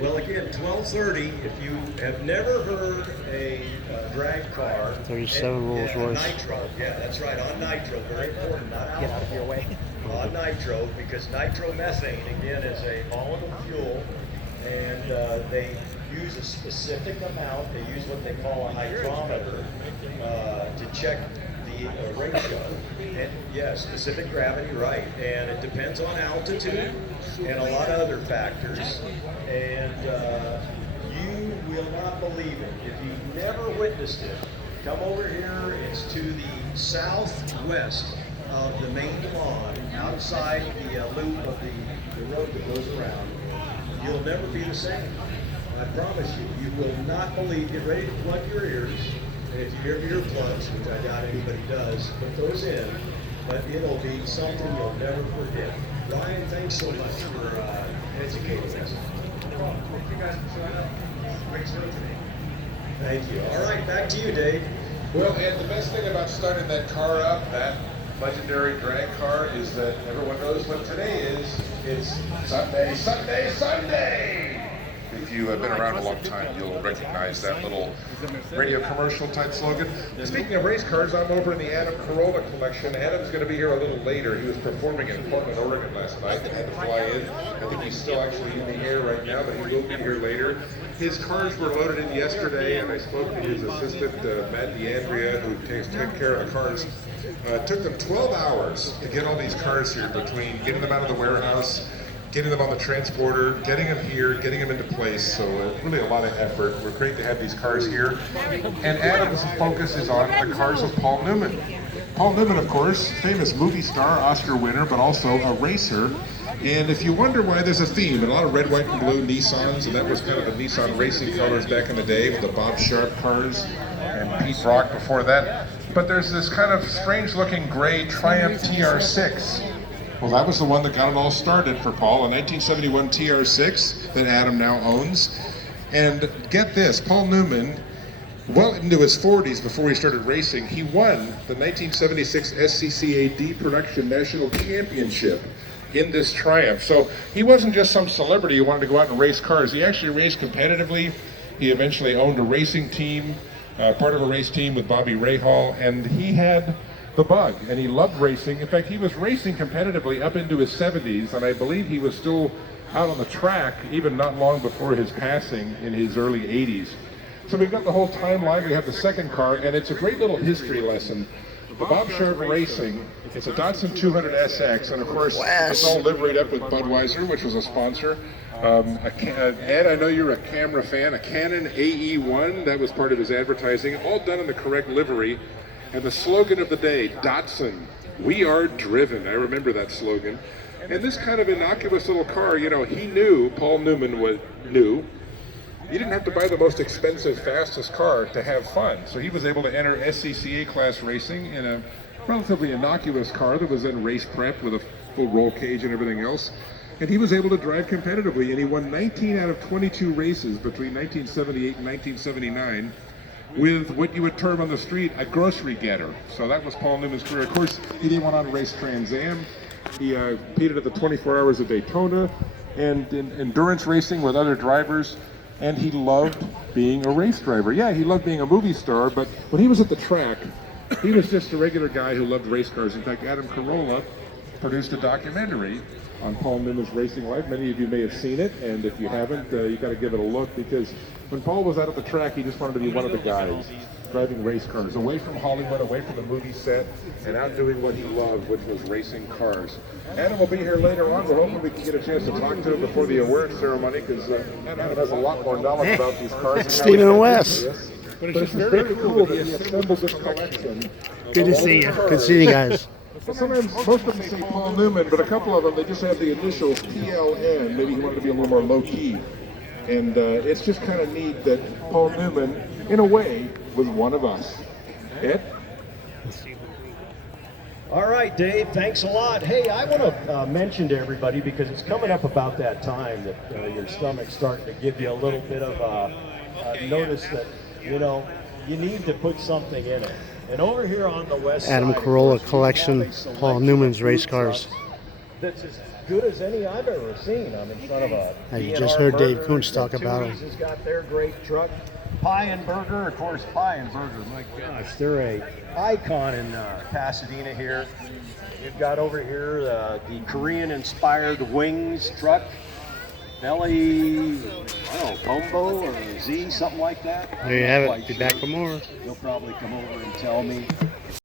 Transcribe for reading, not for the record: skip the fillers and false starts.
Well, again, 12:30. If you have never heard a drag car, 37 Rolls Royce. Nitro. Yeah, that's right, on nitro. Very important. Not Get out of your way. on nitro, because nitromethane again is a volatile fuel, and they use a specific amount. They use what they call a hydrometer to check the ratio. And yeah, specific gravity, right? And it depends on altitude and a lot of other factors. And you will not believe it if you've never witnessed it. Come over here. It's to the southwest of the main lawn, outside the loop of the road that goes around. You'll never be the same. I promise you. You will not believe. Get ready to plug your ears. And if you hear earplugs, which I doubt anybody does, put those in. But it'll be something you'll never forget. Ryan, thanks so much for educating us. Thank you guys for showing up. Great show today. Thank you. All right, back to you, Dave. Well, and the best thing about starting that car up, that legendary drag car, is that everyone knows what today is. It's Sunday, Sunday, Sunday! If you have been around a long time, you'll recognize that little radio commercial type slogan. Speaking of race cars, I'm over in the Adam Carolla collection. Adam's going to be here a little later. He was performing in Portland, Oregon last night and had to fly in. I think he's still actually in the air right now, but he will be here later. His cars were loaded in yesterday, and I spoke to his assistant, Matt DeAndrea, who takes care of the cars. It took them 12 hours to get all these cars here, between getting them out of the warehouse, getting them on the transporter, getting them here, getting them into place. So really a lot of effort. We're great to have these cars here. And Adam's focus is on the cars of Paul Newman. Paul Newman, of course, famous movie star, Oscar winner, but also a racer. And if you wonder why there's a theme, and a lot of red, white, and blue Nissans, and that was kind of the Nissan racing colors back in the day with the Bob Sharp cars and Pete Brock before that. But there's this kind of strange-looking gray Triumph TR6. Well, that was the one that got it all started for Paul, a 1971 TR6 that Adam now owns. And get this, Paul Newman, well into his 40s before he started racing, he won the 1976 SCCAD Production National Championship in this Triumph. So he wasn't just some celebrity who wanted to go out and race cars. He actually raced competitively. He eventually owned a racing team, part of a race team with Bobby Rahal, and he had the bug, and he loved racing. In fact, he was racing competitively up into his 70s, and I believe he was still out on the track even not long before his passing in his early 80s. So we've got the whole timeline. We have the second car, and it's a great little history lesson. The Bob Sharp Racing, it's a Datsun 200 SX, and of course, it's all liveried up with Budweiser, which was a sponsor. Ed, I know you're a camera fan, a Canon AE1, that was part of his advertising, all done in the correct livery. And the slogan of the day, Datsun, we are driven. I remember that slogan. And this kind of innocuous little car, you know, he knew, Paul Newman knew, you didn't have to buy the most expensive, fastest car to have fun. So he was able to enter SCCA class racing in a relatively innocuous car that was then race prepped with a full roll cage and everything else. And he was able to drive competitively, and he won 19 out of 22 races between 1978 and 1979. With what you would term on the street a grocery getter. So that was Paul Newman's career. Of course, he then went on to race Trans Am. He competed at the 24 Hours of Daytona and in endurance racing with other drivers. And he loved being a race driver. Yeah, he loved being a movie star, but when he was at the track, he was just a regular guy who loved race cars. In fact, Adam Carolla produced a documentary on Paul Newman's racing life. Many of you may have seen it, and if you haven't, you got to give it a look, because when Paul was out at the track, he just wanted to be one of the guys driving race cars, away from Hollywood, away from the movie set, and out doing what he loved, which was racing cars. Adam will be here later on. We're hoping we can get a chance to talk to him before the award ceremony, because Adam has a lot more knowledge about these cars. Stephen West. But it's just very cool that he assembled this collection. Good to see you. Good to see you guys. Well, sometimes most of them say Paul Newman, but a couple of them, they just have the initials PLN. Maybe he wanted to be a little more low-key. And it's just kind of neat that Paul Newman, in a way, was one of us. Ed? All right, Dave, thanks a lot. Hey, I want to mention to everybody, because it's coming up about that time that your stomach's starting to give you a little bit of notice that, you know, you need to put something in it. And over here on the west Adam side, Carolla of course, we collection, have a Paul selection Newman's of race food cars. trucks that's good as any I've ever seen. I'm in front of a. Now, you B&R just heard Dave Burgers, Kuntz talk and about Toonie's him. has got their great truck. Pie and Burger, of course, Pie and Burger. My gosh, they're a icon in Pasadena here. We've got over here the Korean-inspired wings truck. Belly, I don't know, Pombo or Z, something like that. There you have it. Be back for more. He'll probably come over and tell me.